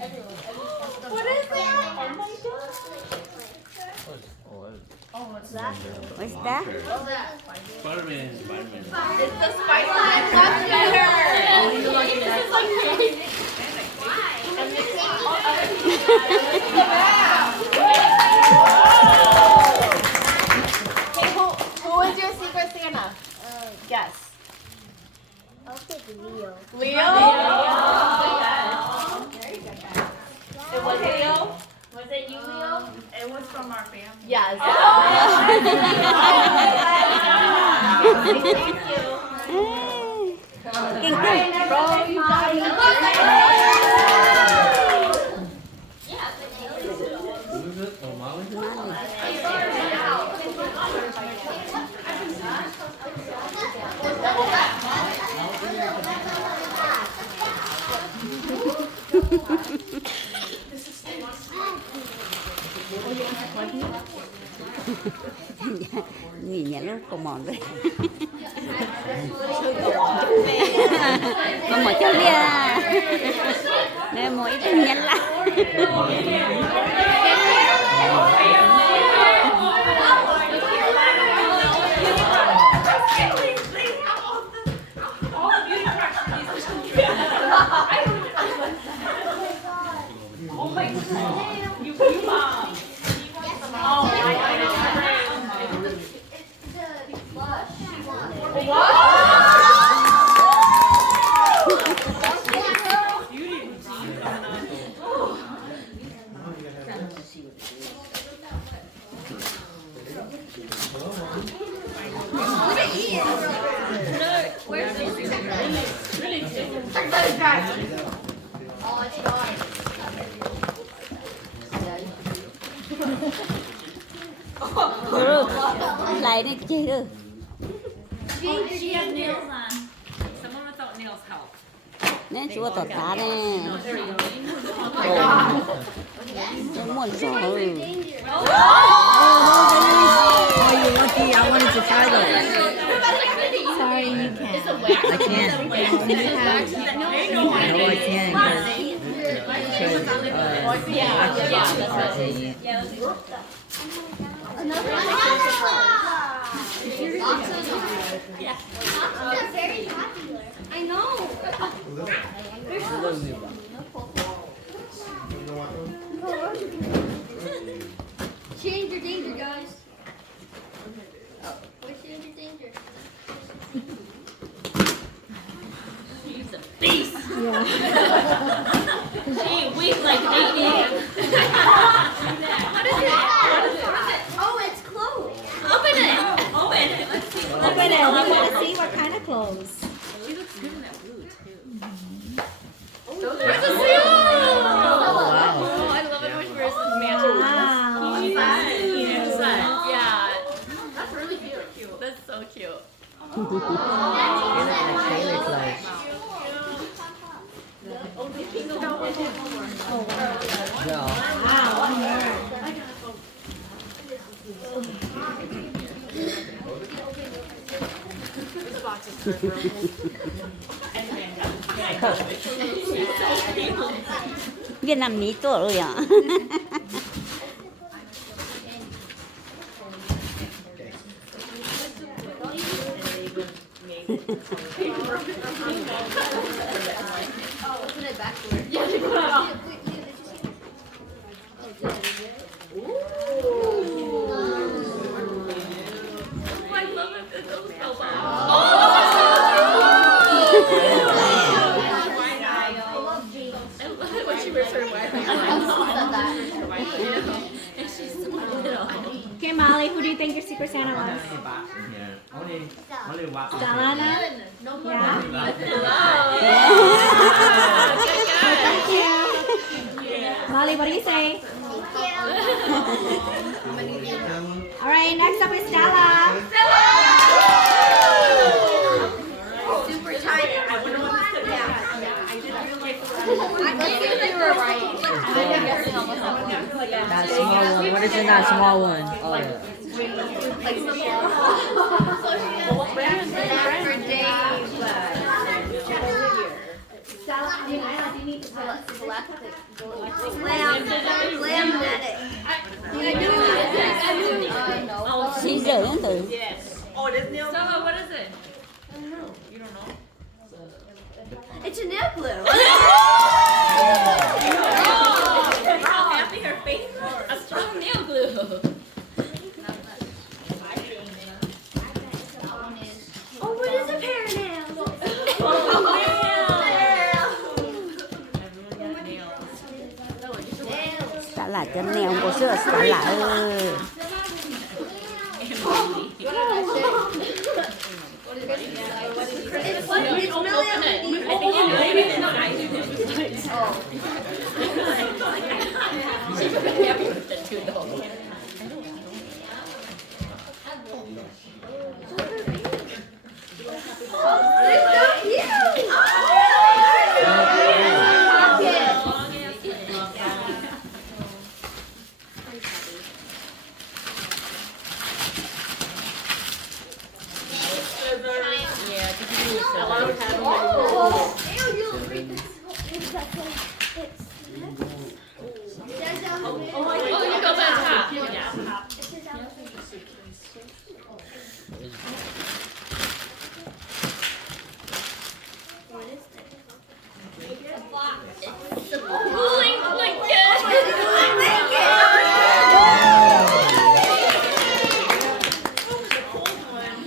What is that? Oh my god. What's that? Spider-Man. It's the Spider-Man love letter. This is like Hey, who is your secret Santa? Guess. I'll take Leo. Leo? It was Leo? Was it you, Leo? It was from our family. Yes. Thank you. Bro, you got it. Who is it? Oh, Molly? Nhìn nhận lúc còn mòn đấy. Còn một chút đi à. Nè mỗi ít nhận lại. Lại đi chơi được. She has nails on. Someone without nails help. Nên chúa tỏ tá nè. There you go. Tôi muốn rồi. Oh, you're lucky. I wanted to try those. Sorry, you can't. I can't. No, I can't. Very popular. I know. Change your danger, guys. What's change your danger? She's a beast. She ain't weak like me. What is it? Oh, it's clothes. Open it. Open it. Let's see. Open it. We want to see what kind of clothes. She looks good in that blue too. There's a seal. Wow. Oh, I love it when she wears this matching Wow. Yeah. That's really cute. That's so cute. They look like sailor clothes. Girl. Việt Nam Mỹ tổ rồi ạ. Open it backward. Yeah, she put it on. I love it. It goes so when she wears her white. And she's so little. Okay, Molly, who do you think your Secret Santa was? Stella? Yeah? Thank you. Molly, what do you say? All right, next up is Stella. Super tiny. I wonder what this is. I think you were right. I'm guessing almost everything. That small one. What is in that small one? Oh, yeah. Laminatic. Scissor đến từ. Stella, what is it? You don't know? It's a nail glue. How happy her face was. A strong nail glue. Oh, what is a pair of nails? Xả lại cho nèo của sữa xả lại. It's million. I think you know it. She's been happy with the $2. They're so cute. Yeah, because you need some. Oh, ew, you read this. Oh, you go by the top. Yeah. It's a cooling blanket.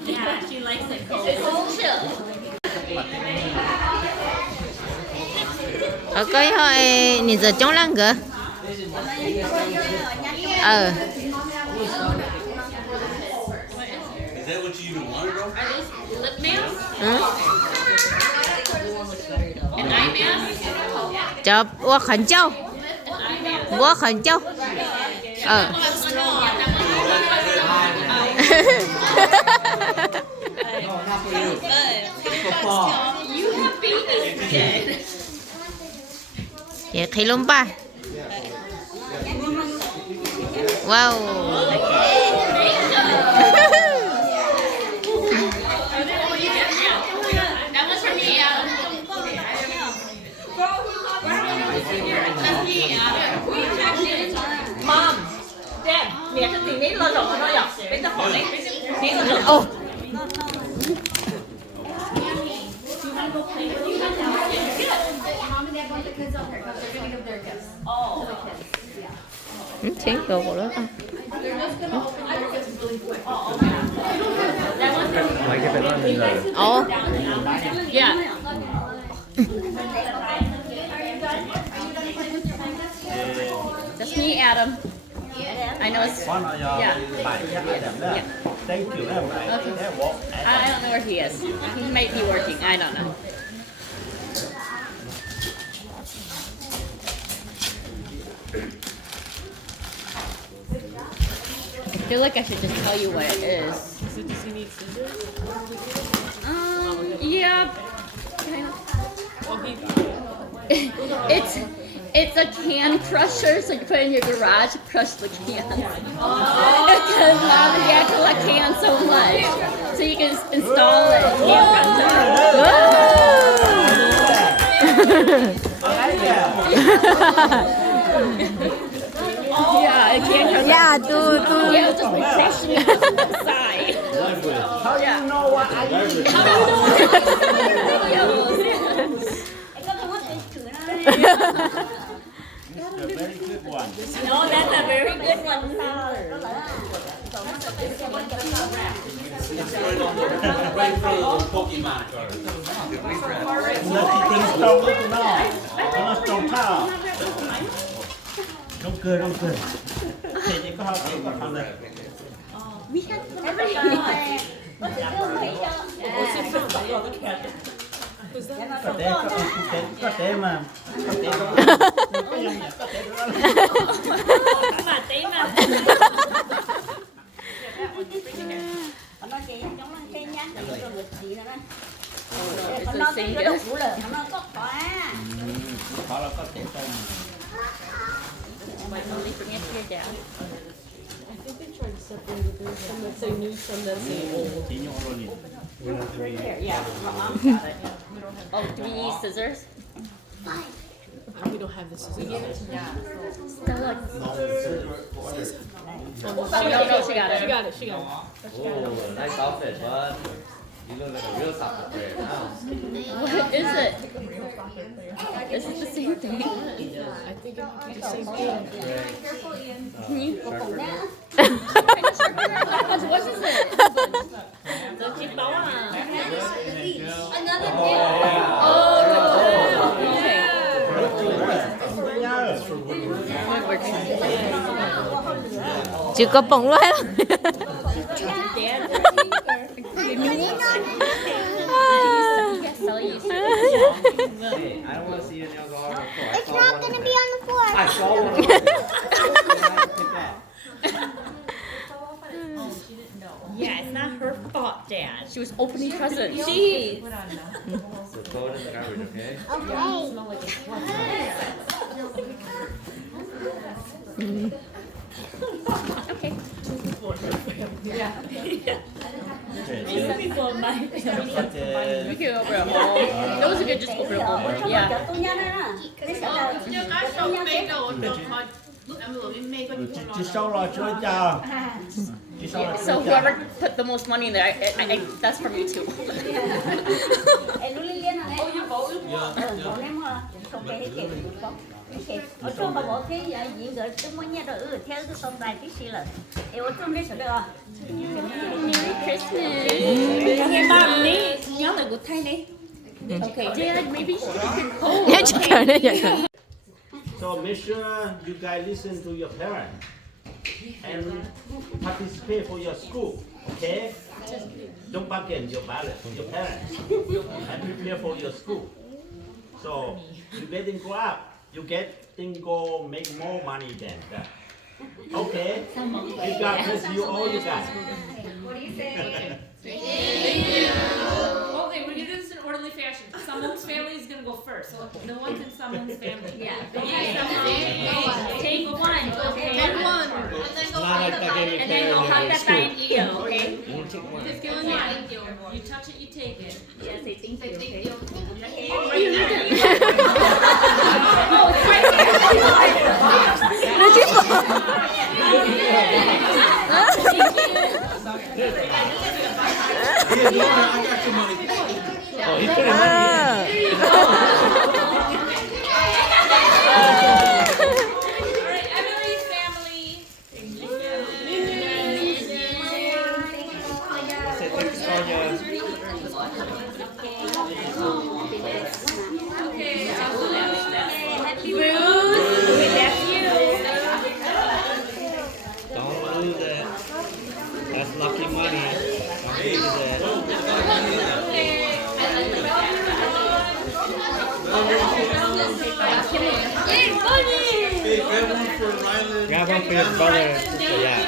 Yeah, she likes it cold. It's chill. Ok thôi, nhìn giờ chống lăng kìa. Is that what you even wanted though? Are these lip masks Ừ. and eye masks? Cho qua khẩn châu. Qua khẩn châu. You have babies again. Vậy thì luôn ba. Wow. That was for me, Adam. That's me, Adam. Mom, Dad, mẹ thích tiền nít lên rồi nó dọc. Biết tao hỏi đấy. Nít lên rồi. Ô. Chính đồ của nó không? Ồ. Yeah. That's me, Adam. I know it's. Yeah. Thank you. I don't know where he is. He might be working. I don't know. I feel like I should just tell you what it is. Does he need scissors? Yeah. It's a can crusher, so you put it in your garage, crush the cans. Because Mom and Dad collect cans so much, so you can install it. Yeah, it can crush. Yeah, Yeah, it's just like crushing it from the side. How do you know what I eat? A very good one. No, that's a very good one. Pokemon card. Nothing strong lúc nào, nó strong thao. Don't cười. Thì chỉ có thằng này. Có thể mà. Có thể Mà tí mà. nó chỉ giống ăn cây nhát rồi được gì nữa. It's Nó the cái same đồ gift. cũ lợn nó có khóa. Họ là có thể không. Why don't they bring it to your dad? Chỉ nhau rồi. Oh, do we need scissors? We don't have this. Stella. No, she got it. She got it. She got it. Oh, nice outfit, bud. You look like a real soccer player now. What is it? Is it the same thing? I think it might be the same thing. Can you? What is it? Chưa có bụng luôn. Hey, I don't want to see your nails all over the floor. It's not gonna be on the floor. I saw one. Yeah, it's not her fault, Dad. She was opening presents. Jeez. So throw it in the garbage, okay? Okay. Before my You can open it home. Those are good. Just open it home. Yeah. tôi nhớ đó. Bây giờ chưa có sông mê đồ được thôi. Em vừa mê có Chị sâu rồi chúa chào. Chị sâu rồi So chúa chào. whoever put the most money in there, that's for me too. em luôn liên hả? Ôi như bộ em hả? Không cái kịp không? Ở trong bà bộ thế vậy diễn gửi tôi muốn nghe rồi theo cái sông dài tí xí là em ở trong đấy sợ được không? Merry Christmas. Nghe ba đi nhớ là của thay đi. Okay, Dad, maybe she can cook. Nhớ chị cười đấy vậy. So make sure you guys listen to your parents and participate for your school, okay? Don't bargain your parents and prepare for your school. So you getting grow up, you getting go make more money than that. Okay? You God bless you all, you guys. Okay, we're gonna do this in orderly fashion. Someone's family is gonna go first. So the ones in someone's family. Yeah. Take one, okay? Take one. And then you'll have that sign ear, okay? Just give it one. You touch it, you take it. Yeah, say thank you, okay? Oh, it's right Oh, he's putting money in. Alright, Emily's family. Say thanks for your. Okay, Happy Bruce! That's you! Don't lose it. That's lucky money. Don't lose it. Grab one for your brother and sister, yeah.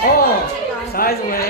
Oh, size away.